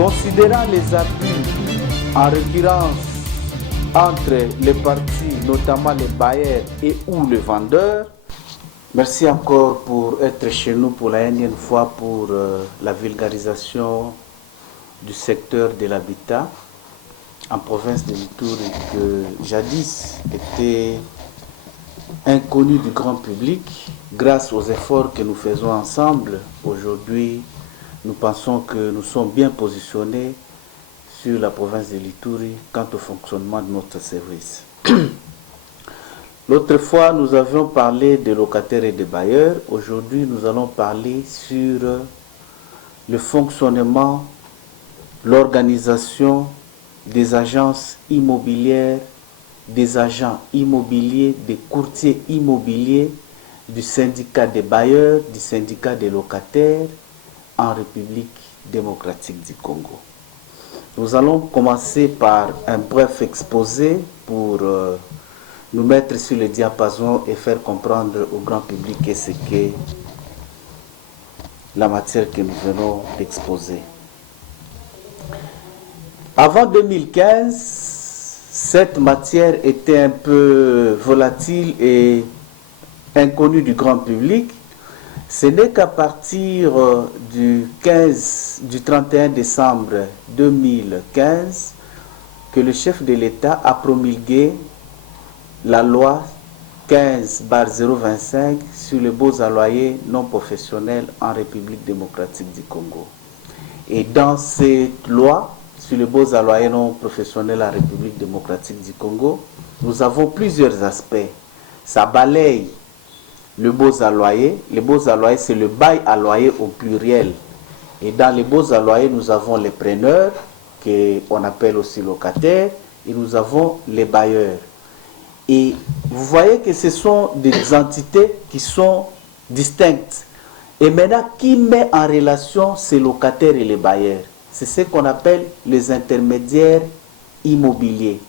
Considérant les abus en récurrence entre les parties, notamment les bailleurs et ou les vendeurs, merci encore pour être chez nous pour la énième fois pour la vulgarisation du secteur de l'habitat en province de l'Ituri que jadis était inconnu du grand public. Grâce aux efforts que nous faisons ensemble, aujourd'hui, nous pensons que nous sommes bien positionnés sur la province de l'Ituri quant au fonctionnement de notre service. L'autre fois, nous avions parlé des locataires et des bailleurs. Aujourd'hui, nous allons parler sur le fonctionnement, l'organisation des agences immobilières, des agents immobiliers, des courtiers immobiliers, du syndicat des bailleurs, du syndicat des locataires en République démocratique du Congo. Nous allons commencer par un bref exposé pour nous mettre sur le diapason et faire comprendre au grand public ce qu'est la matière que nous venons d'exposer. Avant 2015, cette matière était un peu volatile et inconnue du grand public. Ce n'est qu'à partir du 31 décembre 2015 que le chef de l'État a promulgué la loi 15/025 sur les baux à loyer non professionnels en République démocratique du Congo. Et dans cette loi sur les baux à loyer non professionnels en République démocratique du Congo, nous avons plusieurs aspects. Ça balaye le baux à loyer. Les baux à loyer, c'est le bail à loyer au pluriel. Et dans les baux à loyer, nous avons les preneurs, qu'on appelle aussi locataires, et nous avons les bailleurs. Et vous voyez que ce sont des entités qui sont distinctes. Et maintenant, qui met en relation ces locataires et les bailleurs? C'est ce qu'on appelle les intermédiaires immobiliers.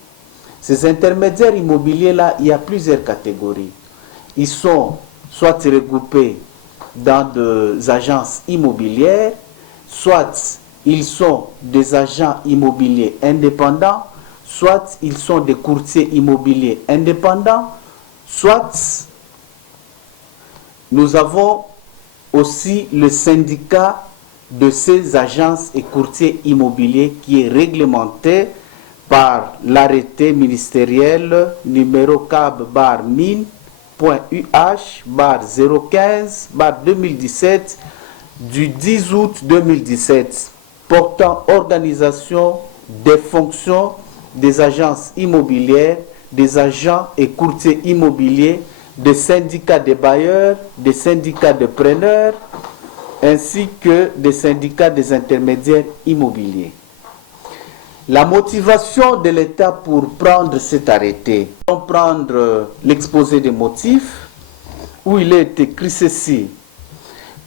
Ces intermédiaires immobiliers-là, il y a plusieurs catégories. Ils sont soit regroupés dans des agences immobilières, soit ils sont des agents immobiliers indépendants, soit ils sont des courtiers immobiliers indépendants, soit nous avons aussi le syndicat de ces agences et courtiers immobiliers qui est réglementé par l'arrêté ministériel numéro CAB/min.UH/015/2017 du 10 août 2017 portant organisation des fonctions des agences immobilières, des agents et courtiers immobiliers, des syndicats de bailleurs, des syndicats de preneurs, ainsi que des syndicats des intermédiaires immobiliers. La motivation de l'État pour prendre cet arrêté, on va prendre l'exposé des motifs, où il est écrit ceci.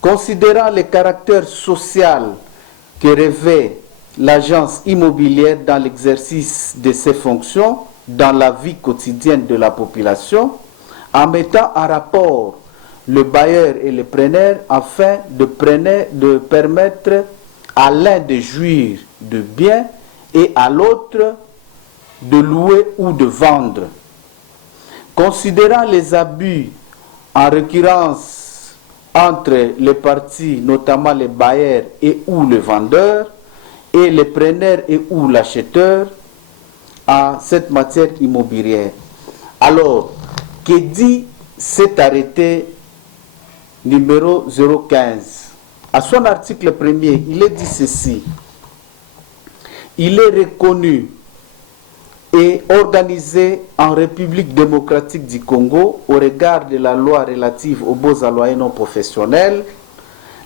Considérant le caractère social que revêt l'agence immobilière dans l'exercice de ses fonctions dans la vie quotidienne de la population, en mettant en rapport le bailleur et le preneur afin de permettre à l'un de jouir de biens et à l'autre de louer ou de vendre. Considérant les abus en récurrence entre les parties, notamment les bailleurs et ou les vendeurs, et les preneurs et ou l'acheteur en cette matière immobilière. Alors, que dit cet arrêté numéro 015? À son article premier, il est dit ceci. Il est reconnu et organisé en République démocratique du Congo au regard de la loi relative aux baux à loyer non professionnels,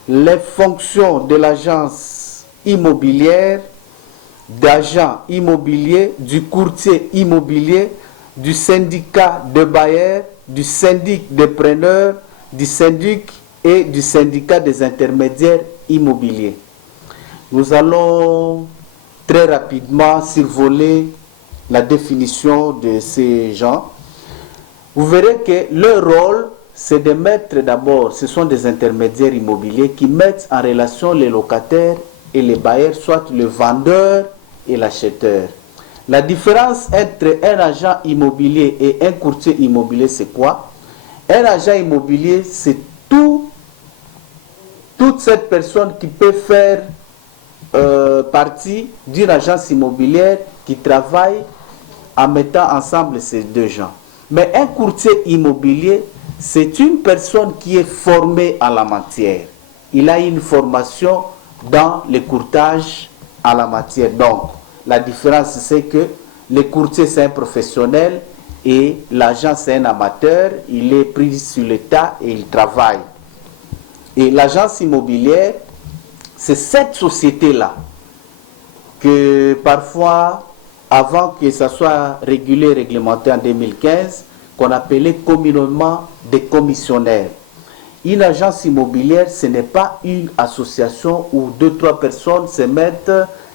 les fonctions de l'agence immobilière, d'agent immobilier, du courtier immobilier, du syndicat de bailleurs, du syndic de preneurs, du syndic et du syndicat des intermédiaires immobiliers. Nous allons très rapidement survoler la définition de ces gens. Vous verrez que leur rôle, c'est de mettre d'abord, ce sont des intermédiaires immobiliers qui mettent en relation les locataires et le bailleur, soit le vendeur et l'acheteur. La différence entre un agent immobilier et un courtier immobilier, c'est quoi? Un agent immobilier, c'est toute cette personne qui peut faire partie d'une agence immobilière qui travaille en mettant ensemble ces deux gens. Mais un courtier immobilier, c'est une personne qui est formée en la matière. Il a une formation dans le courtage en la matière. Donc, la différence, c'est que le courtier, c'est un professionnel et l'agent, c'est un amateur. Il est pris sur le tas et il travaille. Et l'agence immobilière, c'est cette société-là que parfois, avant que ça soit régulé, réglementé en 2015, qu'on appelait communément des commissionnaires. Une agence immobilière, ce n'est pas une association où 2-3 personnes se mettent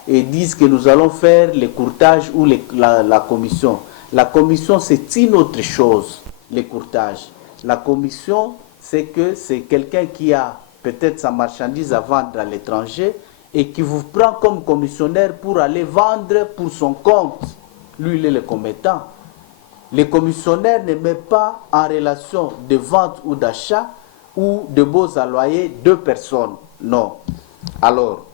et disent que nous allons faire le courtage ou la commission. La commission, c'est une autre chose, le courtage. La commission, c'est que c'est quelqu'un qui a peut-être sa marchandise à vendre à l'étranger et qui vous prend comme commissionnaire pour aller vendre pour son compte. Lui, il est le commettant. Le commissionnaire ne met pas en relation de vente ou d'achat ou de baux à loyer deux personnes. Non. Alors,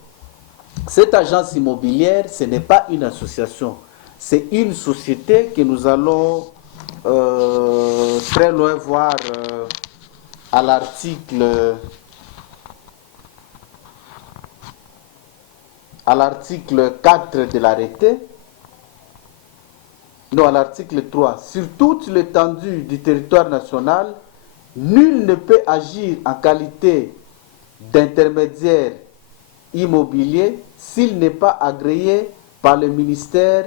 cette agence immobilière, ce n'est pas une association. C'est une société que nous allons très loin voir à l'article 4 de l'arrêté. Non, à l'article 3. Sur toute l'étendue du territoire national, nul ne peut agir en qualité d'intermédiaire immobilier s'il n'est pas agréé par le ministère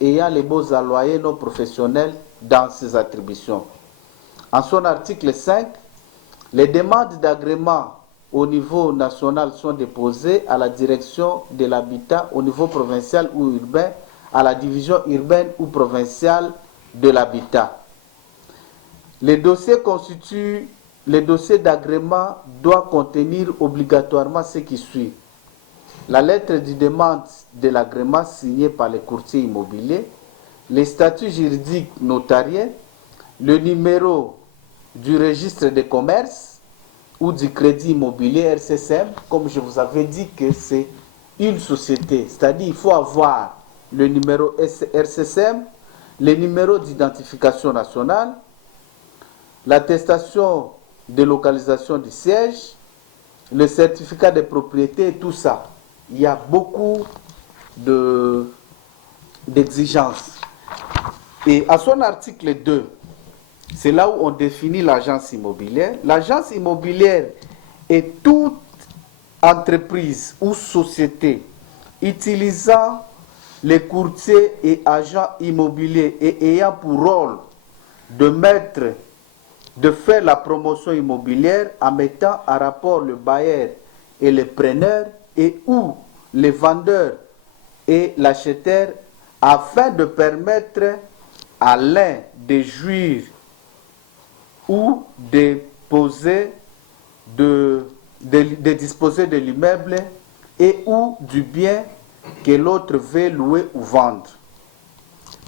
ayant les baux à loyer non professionnels dans ses attributions. En son article 5, les demandes d'agrément au niveau national sont déposées à la direction de l'habitat au niveau provincial ou urbain, à la division urbaine ou provinciale de l'habitat. Les dossiers d'agrément doivent contenir obligatoirement ce qui suit. La lettre de demande de l'agrément signée par le courtier immobilier, les statuts juridiques notariés, le numéro du registre de commerce ou du crédit immobilier RCCM, comme je vous avais dit que c'est une société. C'est-à-dire qu'il faut avoir le numéro RCCM, le numéro d'identification nationale, l'attestation de localisation du siège, le certificat de propriété et tout ça. Il y a beaucoup d'exigences. Et à son article 2, c'est là où on définit l'agence immobilière. L'agence immobilière est toute entreprise ou société utilisant les courtiers et agents immobiliers et ayant pour rôle de faire la promotion immobilière en mettant en rapport le bailleur et le preneur et ou les vendeurs et l'acheteur afin de permettre à l'un de jouir ou de disposer de l'immeuble et ou du bien que l'autre veut louer ou vendre.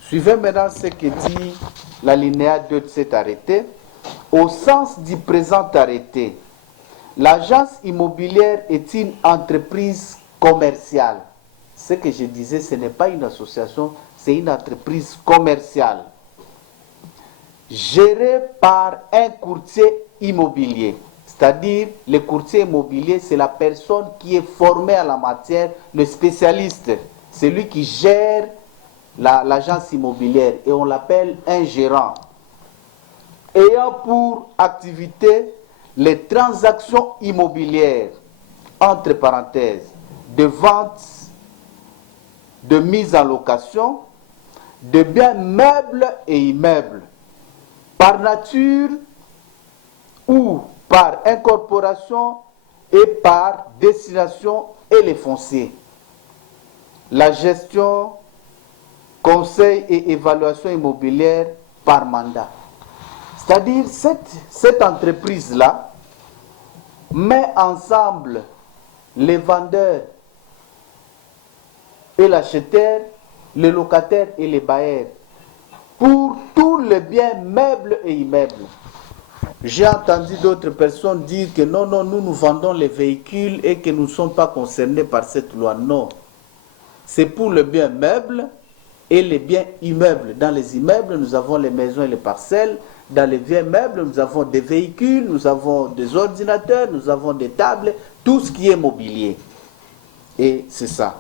Suivez maintenant ce que dit l'alinéa 2 de cet arrêté. Au sens du présent arrêté, l'agence immobilière est une entreprise commerciale. Ce que je disais, ce n'est pas une association, c'est une entreprise commerciale gérée par un courtier immobilier. C'est-à-dire, le courtier immobilier, c'est la personne qui est formée à la matière, le spécialiste, c'est lui qui gère l'agence immobilière et on l'appelle un gérant. Ayant pour activité les transactions immobilières, entre parenthèses, de vente, de mise en location, de biens meubles et immeubles, par nature ou par incorporation et par destination et les fonciers. La gestion, conseil et évaluation immobilière par mandat. C'est-à-dire cette entreprise-là met ensemble les vendeurs et l'acheteur, le locataire et les bailleurs, pour tous les biens meubles et immeubles. J'ai entendu d'autres personnes dire que non, nous vendons les véhicules et que nous ne sommes pas concernés par cette loi. Non, c'est pour le bien meuble et les biens immeubles. Dans les immeubles, nous avons les maisons et les parcelles. Dans les biens meubles, nous avons des véhicules, nous avons des ordinateurs, nous avons des tables, tout ce qui est mobilier. Et c'est ça.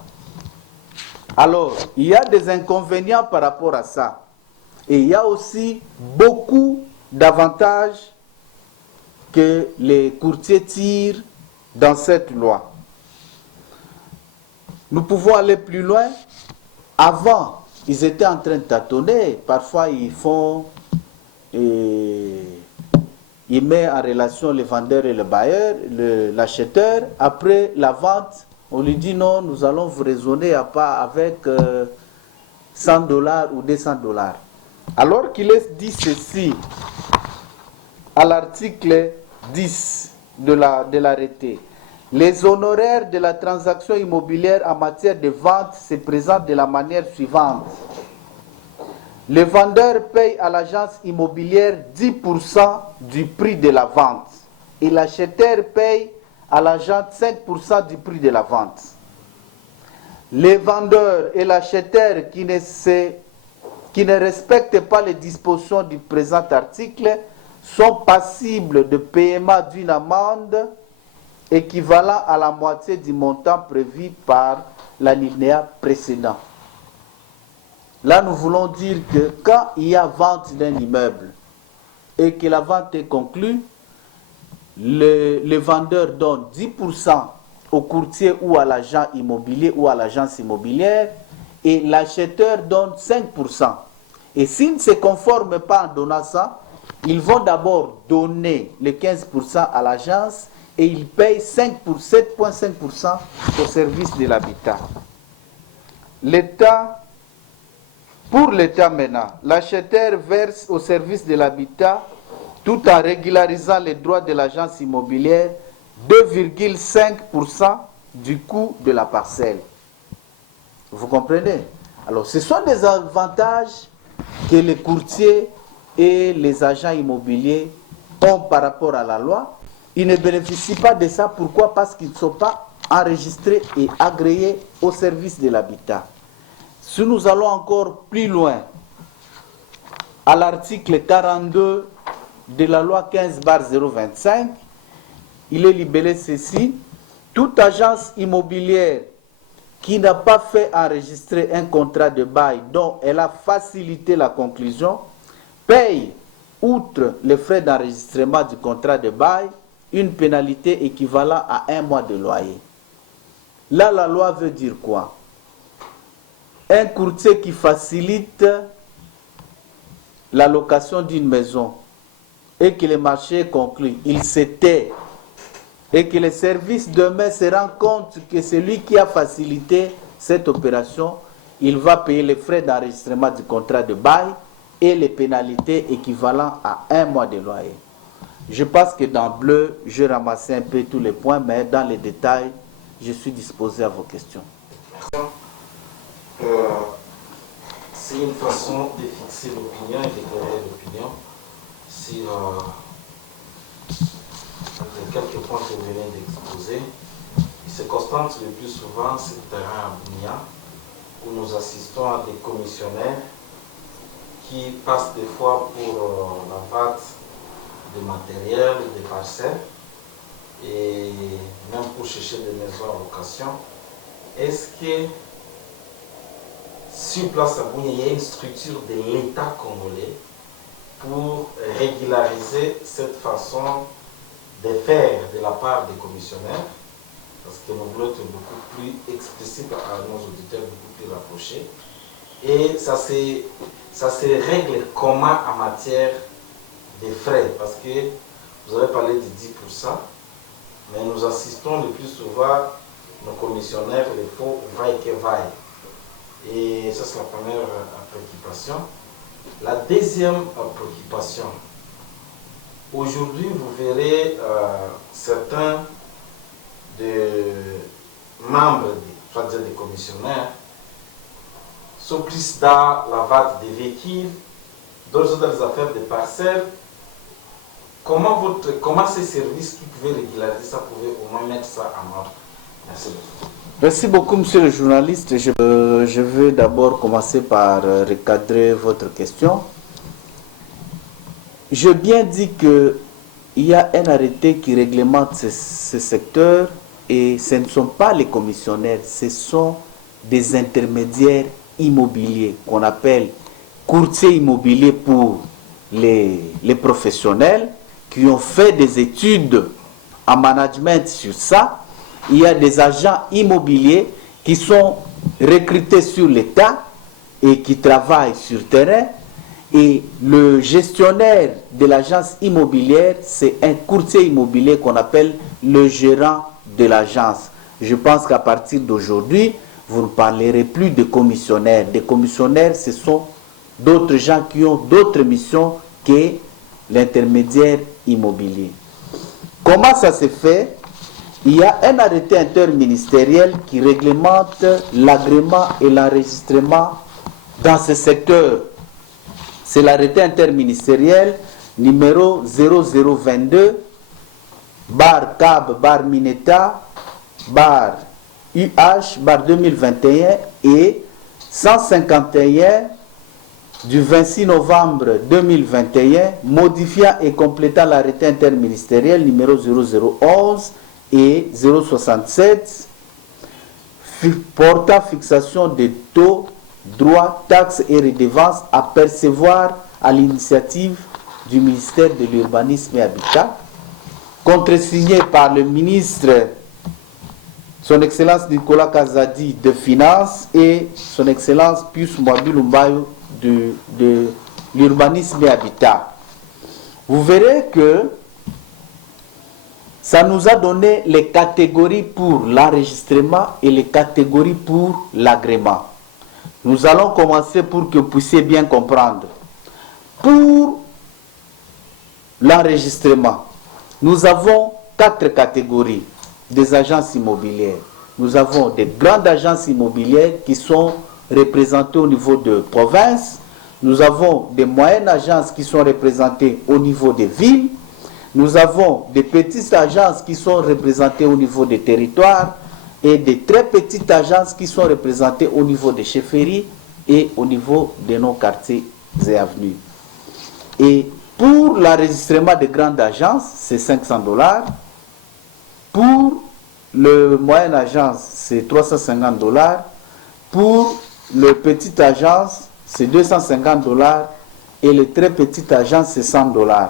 Alors, il y a des inconvénients par rapport à ça. Et il y a aussi beaucoup d'avantages que les courtiers tirent dans cette loi. Nous pouvons aller plus loin. Avant, ils étaient en train de tâtonner. Parfois, ils mettent en relation le vendeur et le bailleur, l'acheteur. Après la vente, on lui dit non, nous allons vous raisonner avec $100 ou $200. Alors qu'il est dit ceci à l'article 10 de l'arrêté. Les honoraires de la transaction immobilière en matière de vente se présentent de la manière suivante. Le vendeur paye à l'agence immobilière 10% du prix de la vente et l'acheteur paye à l'agent 5% du prix de la vente. Les vendeurs et l'acheteur qui ne respectent pas les dispositions du présent article sont passibles de paiement d'une amende équivalent à la moitié du montant prévu par l'alinéa précédent. Là, nous voulons dire que quand il y a vente d'un immeuble et que la vente est conclue, le vendeur donne 10% au courtier ou à l'agent immobilier ou à l'agence immobilière et l'acheteur donne 5%. Et s'ils ne se conforment pas en donnant ça, ils vont d'abord donner les 15% à l'agence et ils payent 7,5% au service de l'habitat. Pour l'État maintenant, l'acheteur verse au service de l'habitat, tout en régularisant les droits de l'agence immobilière, 2,5% du coût de la parcelle. Vous comprenez? Alors, ce sont des avantages que les courtiers et les agents immobiliers ont par rapport à la loi. Ils ne bénéficient pas de ça. Pourquoi? Parce qu'ils ne sont pas enregistrés et agréés au service de l'habitat. Si nous allons encore plus loin, à l'article 42 de la loi 15/025, il est libellé ceci: toute agence immobilière qui n'a pas fait enregistrer un contrat de bail dont elle a facilité la conclusion paye, outre les frais d'enregistrement du contrat de bail, une pénalité équivalente à 1 mois de loyer. Là, la loi veut dire quoi? Un courtier qui facilite la location d'une maison et que le marché est conclu, il se tait et que les services demain se rendent compte que celui qui a facilité cette opération, il va payer les frais d'enregistrement du contrat de bail et les pénalités équivalentes à 1 mois de loyer. Je pense que dans bleu, j'ai ramassé un peu tous les points, mais dans les détails, je suis disposé à vos questions. C'est une façon de fixer l'opinion et d'éclairer l'opinion sur les quelques points que vous venez d'exposer. Il se constate le plus souvent sur le terrain à Bunia, où nous assistons à des commissionnaires qui passent des fois pour la vente de matériel, des parcelles, et même pour chercher des maisons à location. Est-ce que sur place à Bunia, il y a une structure de l'État congolais pour régulariser cette façon de faire de la part des commissionnaires, parce que nous voulons être beaucoup plus explicites à nos auditeurs, beaucoup plus rapprochés. Et ça se règle comment en matière de frais, parce que vous avez parlé de 10%, mais nous assistons le plus souvent, nos commissionnaires, les faux vaille que vaille. Et ça, c'est la première préoccupation. La deuxième préoccupation, aujourd'hui, vous verrez certains membres, soit dire des commissionnaires, plus dans la vente des véhicules, d'autres dans les affaires des parcelles. Comment ces services qui pouvaient régulariser ça pouvaient au moins mettre ça en ordre? Merci beaucoup. Merci beaucoup, monsieur le journaliste. Je vais d'abord commencer par recadrer votre question. Je bien dit qu'il y a un arrêté qui réglemente ce secteur et ce ne sont pas les commissionnaires, ce sont des intermédiaires immobiliers qu'on appelle courtiers immobiliers pour les professionnels qui ont fait des études en management sur ça. Il y a des agents immobiliers qui sont recrutés sur l'État et qui travaillent sur terrain. Et le gestionnaire de l'agence immobilière, c'est un courtier immobilier qu'on appelle le gérant de l'agence. Je pense qu'à partir d'aujourd'hui, vous ne parlerez plus de commissionnaires. Des commissionnaires, ce sont d'autres gens qui ont d'autres missions que l'intermédiaire immobilier. Comment ça se fait? Il y a un arrêté interministériel qui réglemente l'agrément et l'enregistrement dans ce secteur. C'est l'arrêté interministériel numéro 0022 bar CAB bar Mineta bar UH bar 2021 et 151 du 26 novembre 2021 modifiant et complétant l'arrêté interministériel numéro 0011 et 067 portant fixation des taux, droits, taxes et redevances à percevoir à l'initiative du ministère de l'Urbanisme et Habitat, contresigné par le ministre Son Excellence Nicolas Kazadi de Finances et Son Excellence Pius Mwabi Lumbayo de l'Urbanisme et Habitat. Vous verrez que ça nous a donné les catégories pour l'enregistrement et les catégories pour l'agrément. Nous allons commencer pour que vous puissiez bien comprendre. Pour l'enregistrement, nous avons 4 catégories des agences immobilières. Nous avons des grandes agences immobilières qui sont représentées au niveau de province. Nous avons des moyennes agences qui sont représentées au niveau des villes. Nous avons des petites agences qui sont représentées au niveau des territoires et des très petites agences qui sont représentées au niveau des chefferies et au niveau de nos quartiers et avenues. Et pour l'enregistrement des grandes agences, c'est 500 $. Pour le moyenne agence, c'est 350 $. Pour le petite agence, c'est 250 $. Et les très petites agences, c'est 100 $.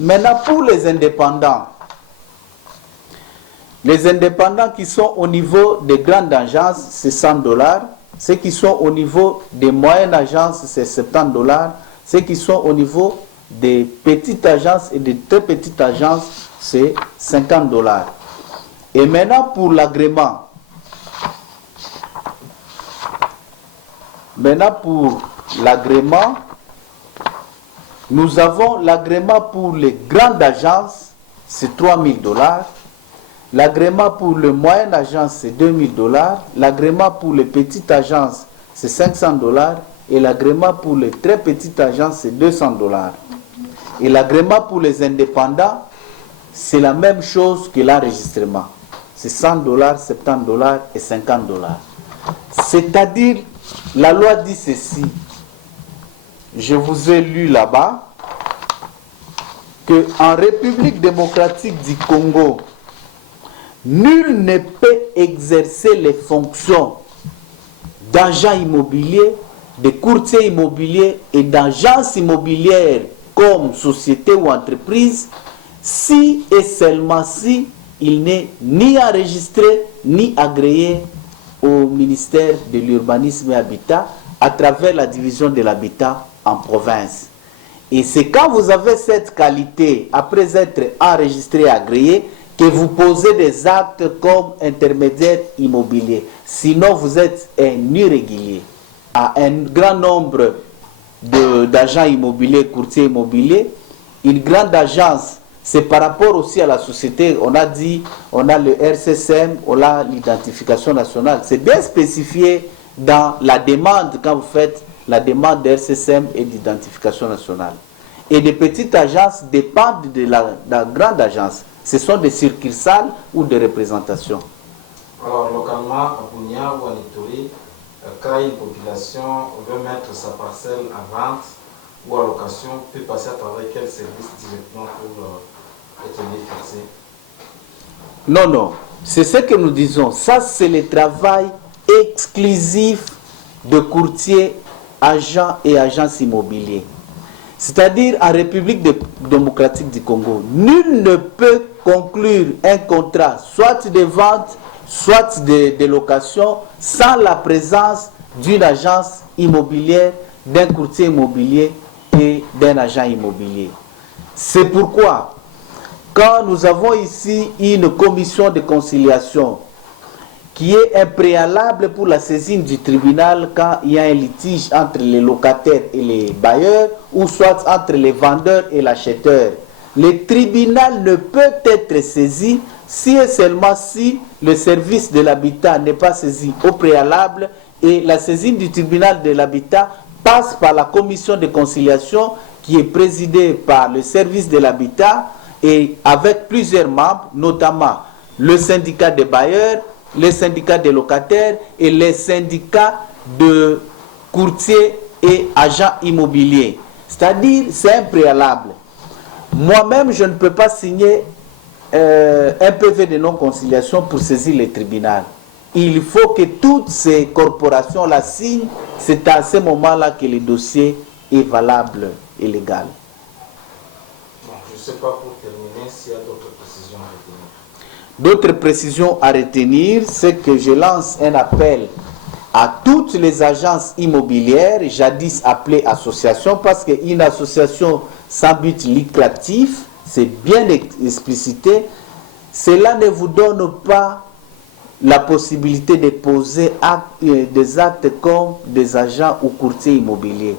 Maintenant, pour les indépendants qui sont au niveau des grandes agences, c'est 100 $. Ceux qui sont au niveau des moyennes agences, c'est 70 $. Ceux qui sont au niveau des petites agences et des très petites agences, c'est 50 $. Et maintenant, pour l'agrément. Nous avons l'agrément pour les grandes agences, c'est 3 000 $. L'agrément pour le moyenne agence, c'est 2 000 $. L'agrément pour les petites agences, c'est 500 $. Et l'agrément pour les très petites agences, c'est 200 $. Et l'agrément pour les indépendants, c'est la même chose que l'enregistrement. C'est 100 $, 70 $ et 50 $. C'est-à-dire, la loi dit ceci. Je vous ai lu là-bas qu'en République démocratique du Congo, nul ne peut exercer les fonctions d'agent immobilier, de courtier immobilier et d'agence immobilière comme société ou entreprise si et seulement si il n'est ni enregistré ni agréé au ministère de l'Urbanisme et Habitat à travers la division de l'habitat en province. Et c'est quand vous avez cette qualité, après être enregistré et agréé, que vous posez des actes comme intermédiaire immobilier. Sinon, vous êtes un irrégulier. À un grand nombre d'agents immobiliers, courtiers immobiliers, une grande agence, c'est par rapport aussi à la société. On a dit, on a le RCCM, on a l'identification nationale. C'est bien spécifié dans la demande, quand vous faites la demande de RCCM et d'identification nationale. Et des petites agences dépendent de la grande agence. Ce sont des succursales ou des représentations. Alors, localement, à Bunia ou à Nitori, quand une population veut mettre sa parcelle à vente ou à location, peut passer à travers quel service directement pour être fixé? Non, non. C'est ce que nous disons. Ça, c'est le travail exclusif de courtiers, agents et agences immobiliers. C'est-à-dire, en République démocratique du Congo, nul ne peut conclure un contrat, soit de vente, soit de location, sans la présence d'une agence immobilière, d'un courtier immobilier et d'un agent immobilier. C'est pourquoi, quand nous avons ici une commission de conciliation qui est un préalable pour la saisine du tribunal quand il y a un litige entre les locataires et les bailleurs, ou soit entre les vendeurs et l'acheteur, le tribunal ne peut être saisi si et seulement si le service de l'habitat n'est pas saisi au préalable, et la saisine du tribunal de l'habitat passe par la commission de conciliation qui est présidée par le service de l'habitat et avec plusieurs membres, notamment le syndicat des bailleurs, les syndicats des locataires et les syndicats de courtiers et agents immobiliers. C'est-à-dire, c'est un préalable. Moi-même, je ne peux pas signer un PV de non-conciliation pour saisir le tribunal. Il faut que toutes ces corporations-là signent. C'est à ce moment-là que le dossier est valable et légal. Bon, je ne sais pas, pour terminer, s'il y a d'autres précisions à retenir. D'autres précisions à retenir, c'est que je lance un appel à toutes les agences immobilières, jadis appelées associations, parce qu'une association sans but lucratif, c'est bien explicité, cela ne vous donne pas la possibilité de poser des actes comme des agents ou courtiers immobiliers.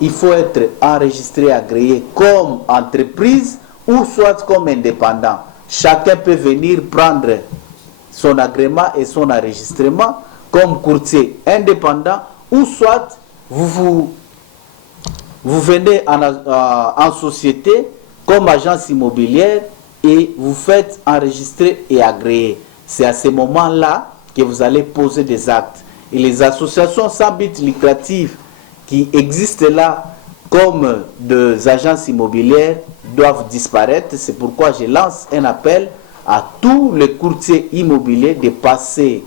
Il faut être enregistré, agréé comme entreprise ou soit comme indépendant. Chacun peut venir prendre son agrément et son enregistrement comme courtier indépendant, ou soit vous venez en société comme agence immobilière et vous faites enregistrer et agréer. C'est à ce moment-là que vous allez poser des actes. Et les associations sans but lucratif qui existent là comme des agences immobilières doivent disparaître. C'est pourquoi je lance un appel à tous les courtiers immobiliers de passer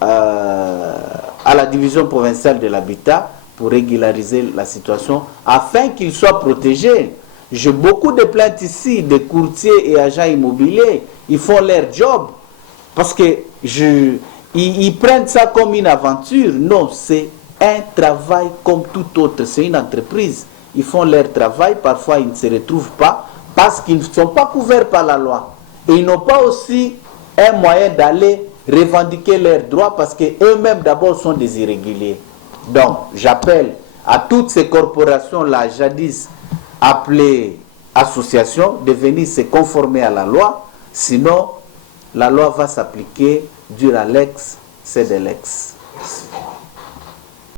à la division provinciale de l'habitat pour régulariser la situation afin qu'ils soient protégés. J'ai beaucoup de plaintes ici de courtiers et agents immobiliers. Ils font leur job parce que ils prennent ça comme une aventure. Non, c'est un travail comme tout autre. C'est une entreprise. Ils font leur travail. Parfois, ils ne se retrouvent pas parce qu'ils ne sont pas couverts par la loi. Et ils n'ont pas aussi un moyen d'aller revendiquer leurs droits parce qu'eux-mêmes d'abord sont des irréguliers. Donc, j'appelle à toutes ces corporations-là, jadis appelées associations, de venir se conformer à la loi. Sinon, la loi va s'appliquer dur à l'ex, c'est de l'ex. Merci.